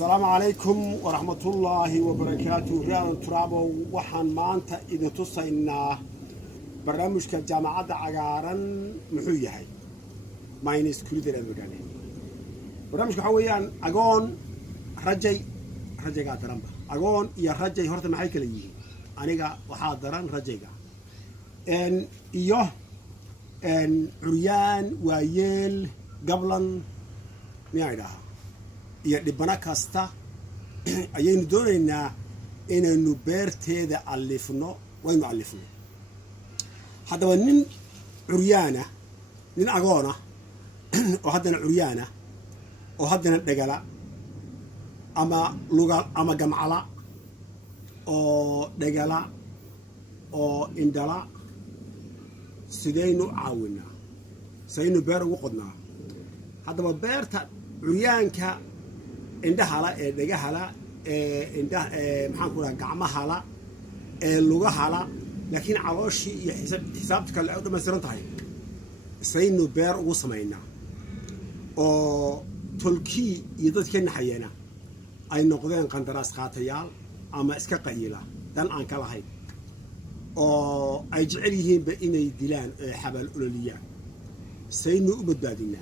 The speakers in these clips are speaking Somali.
السلام عليكم ورحمة الله وبركاته. ريال ترابو وحن مانتا إذا تصينا برنامج كجامعة عقارن محوية هاي ماينس كل ذي المكان. برنامج كحويان أقون رجي قادرن أقون يا رجي هرت معي كليه أنا جا وحاضرن رجي جا إن عريان ويل قبلا ميعيدها يدبنا كاستا أيين دورنا إن نبرت هذا ألفنا وين ألفنا هذا ونن عريانة نن أجانا وهذا عريانة وهذا دجلا أما لغة أما جمعلا أو دجلا أو إندلا سدينو عاونا سينو بير وقدنا هذا بيرت عريانك عندها لا دجها لا عندها محاكورة جمعها لا اللغة لا لكن عروشي حسابك الأول ما سرنتهاي سينو بير وسمينا أو تركي يدد كنا حيانا أي نقدين قندراس خاتيال أما إسكا قليلة دان أنك لهاي أو أي جعلهم بإني دلان حبل أولياء سينو أبدادنا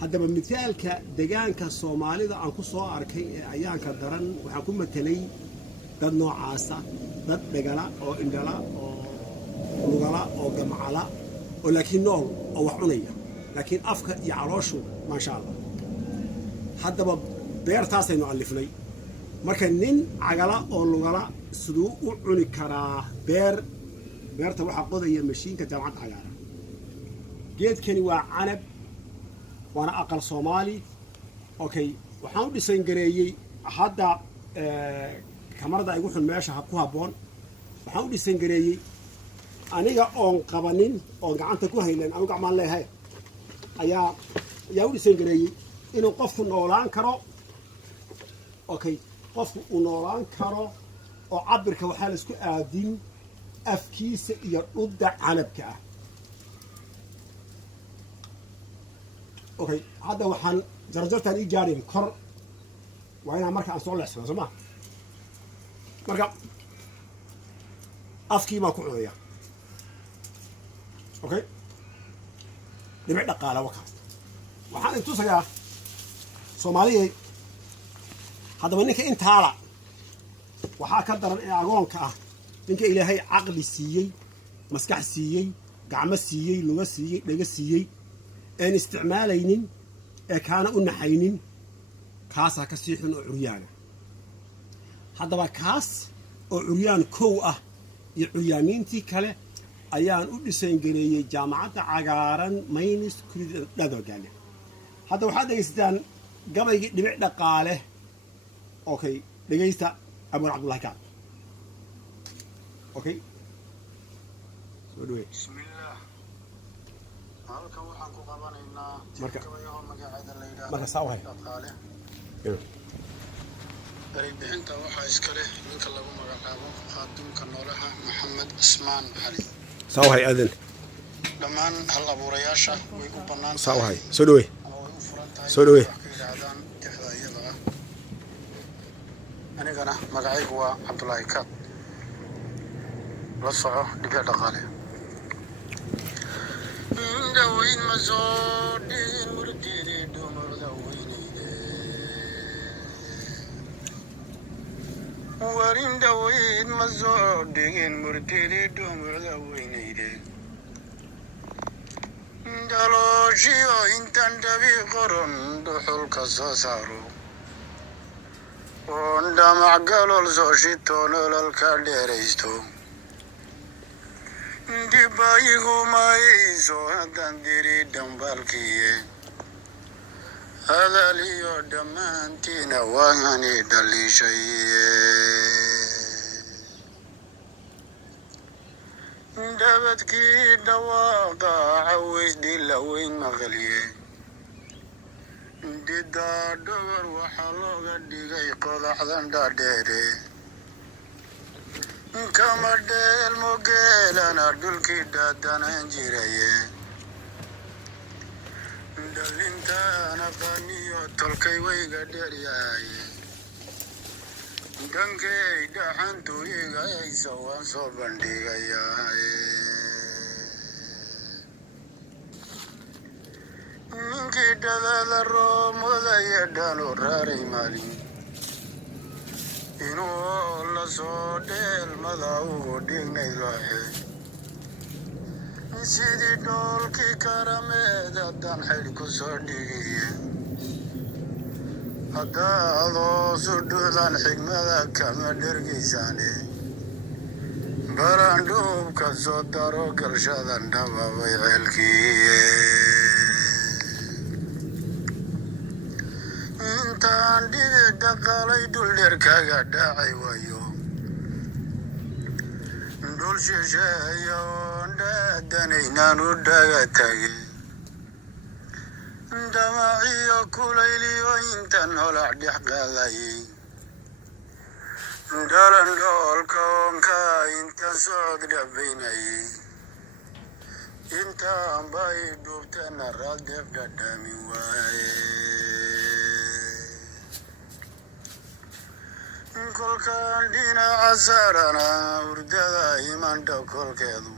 هذا بمثال كدجان كالصومالي ذا أنكو صو أركي أيام كدرن وحكون مثلي دد نوع عاسة دد دجلا أو إندلا أو لغلا أو جمعلا ولكن نوع أو حنية لكن أفكار يعرشوا ما شاء الله هذا بيرتاس إنه ألفني مركنين عجلة أو لغلا سدوء عنكرا بيرتوا حقوده يمشين كجامعة عجلة جيت كانوا عنب وأنا أقل صومالي أوكي وحاول يسنجري هذا كمرة يقول الماشى حقوها بون وحاول يسنجري أنا جا أون قبنين أو قعنت كوهي لأن أنا قعمل لها هاي أيا يقول يسنجري إنه قف نوران كرو أوكي قف نوران كرو أو عبر كوحال سكو آدين أفكيس يرد عنبك أوكي هذا وحن جرجرت لي جاري كر وأنا مركب أصلا لسه سمع مركب أفكي ما كون وياه أوكي نبعد قالة وكان وحن أنتو سجى صومالي هذا منك أنت هلا وحاكدر أقول كأ إنك إلى هاي عقل السيي مسكح السيي قعمة السيي لغة السيي لغة السيي أن استعمالين كان أنحينين كاسا كسيح عريانة هذا وكاس عريان كوة عريانين تكله أيان أدرسين جري جامعة عقارن ماينس كل هذا قاله هذا وحده يستان قبل يبيع قاله أوكي لقيت أبو عبد الله كان أوكي بسم الله halkan waxaan ku qabanaynaa marka magaceeda la yiraahdo marka saawahay bixinta waxa iska leh ninka lagu magacaabo qaadimka noolaha Maxamed Ismaan Xali saawahay adan dhamaan hal abuurayaasha way u banaan saawahay soo dhaweey anigana magacaygu waa Cabdullaahi Kaad la soco dhibic dhaqaale داوين مزودين مرديري دومر داوينيدي وارين داوين مزودين مرديري دومر داوينيدي دالوشيو انتان دبي قرن دوحول كساسارو وندا معقلو لزوشيتونو للكاديريستو دبايغو مايزو هدان ديري دنبالكيه هذا ليو دمانتينا واني دالي شيء دابتكي دواقا عويش دي لوين مغليه دي دادور وحلوغا ديغي قضحدان داديري كما ديل موغيل انا دولكي دادانا جيريه دلنتا انا قانيو تلكي ويغا ديرياي dhankay dhaxantu igaysa waan soo bandhigayaa ninkii dhadada roomodaya dhalo raaray maalin inuu la soo dheelmada ugu dhignay looxe sidii dhoolkii karameed haddaan xidh ku soo dhigiye haddaadoo sudhuudan xigmada kama dhergaysaane balan dhuubka soo daro galshadan dhababay ceelkiiye intaan dhibi dhaqalay dhuldheer kaga dhacay waayo dhul shisheeya oon dhaadanaynaan u dhaga tage damaciyo kulayliyo intaan holac dhex qaadayay dhalan dhoolka oonka intaan socod dhabaynayay intaan bay dhuubtana raaddeef dhadhaamin waaye kolkaan dhinaca saarana hurdada imandha kolkeedu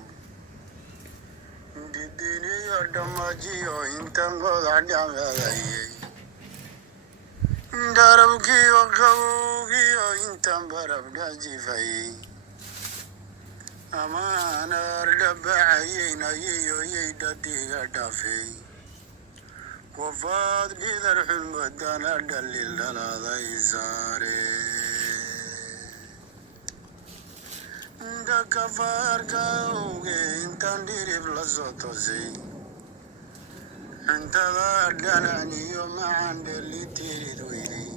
didiniyo dhammajiyo intaan godac dhaqaadayay darabkiyo qabowgiyo intaan barab dhajifayay amaanar dhabacayeynayyoyay dhadhiga dhaafay qofaad dhidar xulmadana dhalil dhalaaday saare kafaarka oge intaan dhirib la soo toosay cuntada dhananiyo macaan dhelitirid weyday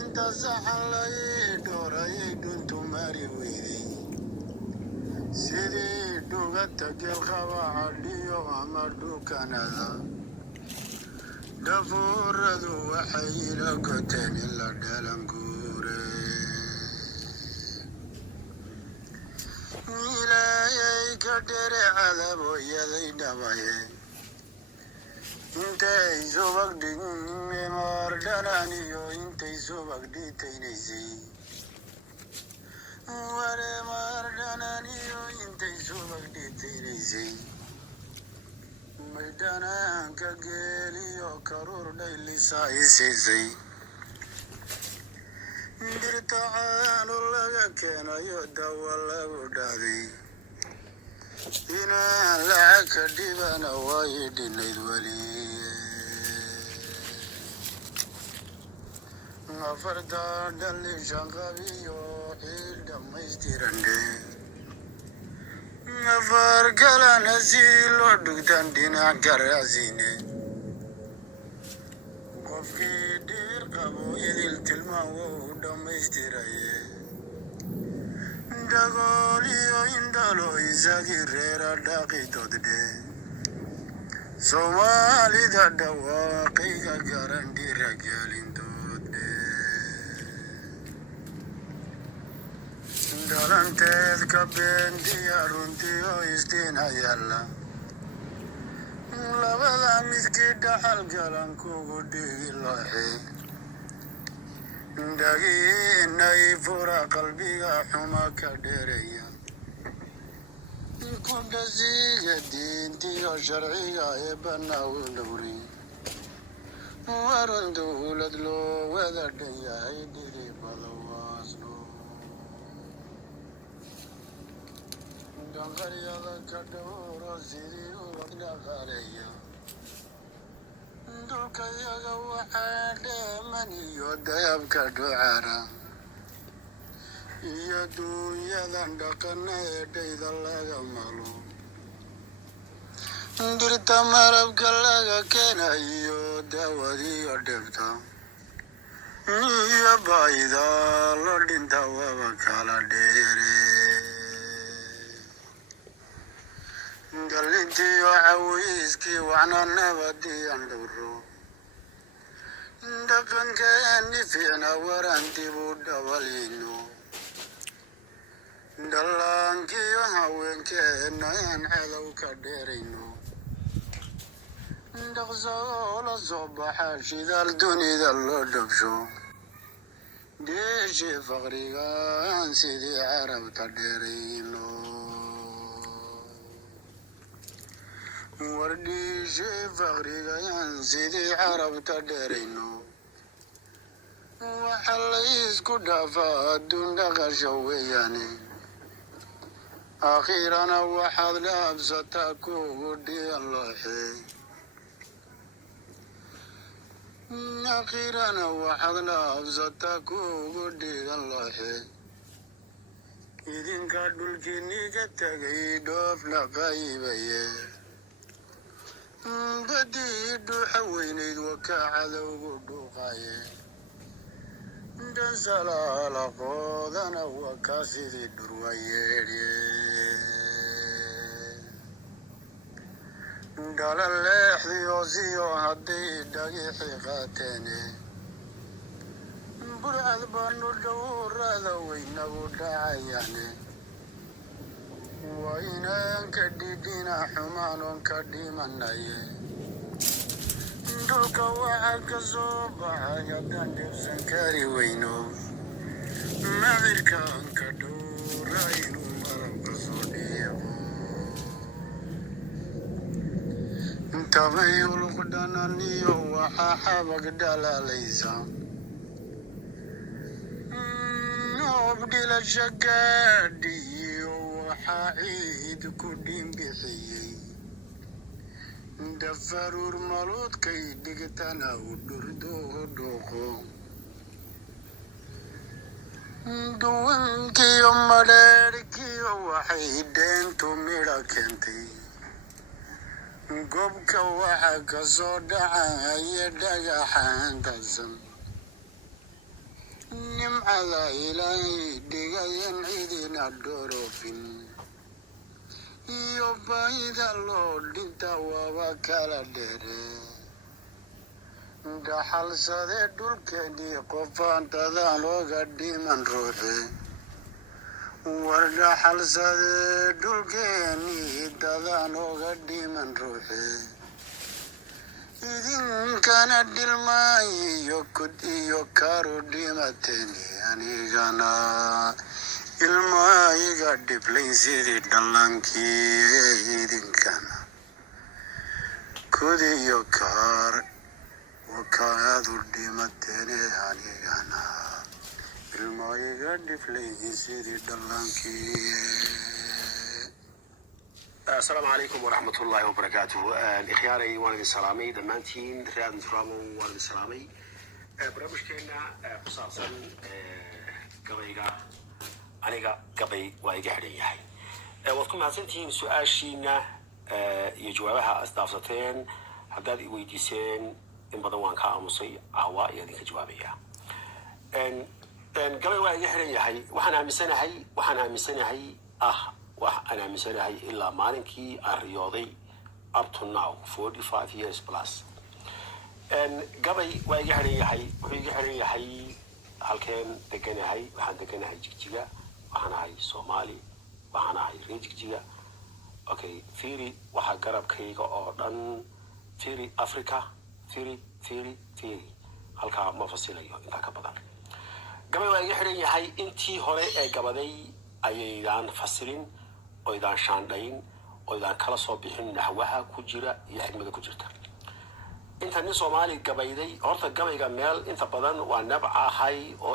inta saxan layay dhoorayay dhuntu mari weyday sidii dhugata geelqaba cadhiyo ama dhukanada dhafuuradu waxay ila goteen ila dhalanguure ilaayay ka dhere cadabooyaday dhabaye intay subag dhigmar dhananiyo intay subag dhitaynaysay wareemar dhananiyo intay subag dhitaynaysay may dhanaanka geeliyo karuur dhaylisaa i siisay dhirta caano laga keenayo dawa lagu dhaaday inaan lacag ka dhibana way dhinayd weli afarta dhalishan qabiyo xiil dhammaystirandhe afar kalana si loo dhugtan dhinac ka raasine qofkii dhiir qabo idil tilmaan wou dhammaystiraye dhagooliyo indhalo isagii reera dhaaqidoodhe soomaalida dhawaaqayga garan dhira geelindoodhe dhalanteed ka beentiya runtiyo istiina yaalla labada midkii dhaxal galan kugu dhigi looxe dhagiinay fura qalbiga xuma ka dheeraya ku dhasiga diintiyo sharciga ee banaa u dhowri warun dowlad loo wada dhan yahay dhiribada waasno dhanqaryada ka dhowro sidii ubad dhaqaaleeya dhulkayaga waxaa dheeman iyo dayabka dhucara iyo dunyadan dhaqana ee dhayda laga malo dhirta marabka laga keenayo daawadiyo dhibta iyo bayda lo dhinta waba kala dheere dhalintiyo cawiiskii waxna nabadiyan dhowro dhaqankeeni fiicna warantibu dhawalayno dhallaankiyo haweenkeena aan cadow ka dheerayno dhaqso oo la soo baxa shidaal dunida loo dhabsho ديشي فقريغان سيدي عرب تديرينو ورديشي فقريغان سيدي عرب تديرينو وحليس كدافا دون دغشوياني أخيرا وحد لابستك ودي اللوحي أخيرا وحد لابستك ودي اللوحي إذن كادول كيني جتاقي دوف لقايبايا بدي دو حويني وكاعدو قدوقايا دنسلا لقودنا وكاسي دروايا دالا لحظيوزيو هدي دقيحي قاتيني برعاد بانو دور هذا وداعياني وإنان كديدينا حمانون كديماناي دولك وعاك صوبها يدان دبسن كاري وينو مغيركان كدور راينو مرق صديقو تبايو القدانا نيو وحاحا بقدالا ليسا نوبدي لشقادي وحاعيد كدين بحيي دفرور مالوت كي دقتنا ودردو دوخو دوانكي ومداركي وحيدين تميرا كنتي قبك وحك صدعا يدقى حانتزم نم على إلهي دقاين عيدنا الدروفين يوبا إذا اللود انت ووكالا ديري دحل سادي دولكني قفان تذان وقدي من روحي وردحل سادي دولكني تذان وقدي من روحي إذن كان الدلماي يكد يكارو ديمتني يعني كان ilmahayga dhiblay sidii dhallankii idinkana kudiyo kaar wakaadu dhimateene anigana ilmahayga dhiblay sidii dhallankii. السلام عليكم ورحمة الله وبركاته. الإخياري وانا بالسلامي دمانتين رياض نترامو وانا بالسلامي برامج كينا قصاصا قبيقا aniga gabay waa iga xidhan yahay waad ku mahadsantihiin su-aashiina iyo jawaabaha asdaafsateen haddaad i weydiiseen in badan waan ka aamusay caawa iyo idinka jawaabaya gabay waa iga xidhan yahay waxaan aaminsanahay waxaan aaminsanahay ilaa maalinkii aan riyooday up to now 45 years plus gabay waa iga xidhan yahay wuxuu iga xidhan yahay halkeen deganahay waxaan deganahay jigjiga waxaan ahay Soomaali waxaan ahay reer Jigjiga okay fiiri waxa garabkayga oo dhan fiiri Africa fiiri halka ma fasilayo inta ka badan gabay waa iga xidhan yahay intii hore ee gabaday ayaan fasilin oo idaan shaandhayn oo idaan kala soo bixin naxwaha ku jira iyo xigmada ku jirta inta nin Soomaali gabayday horta gabayga meel inta badan waa nabcahay oo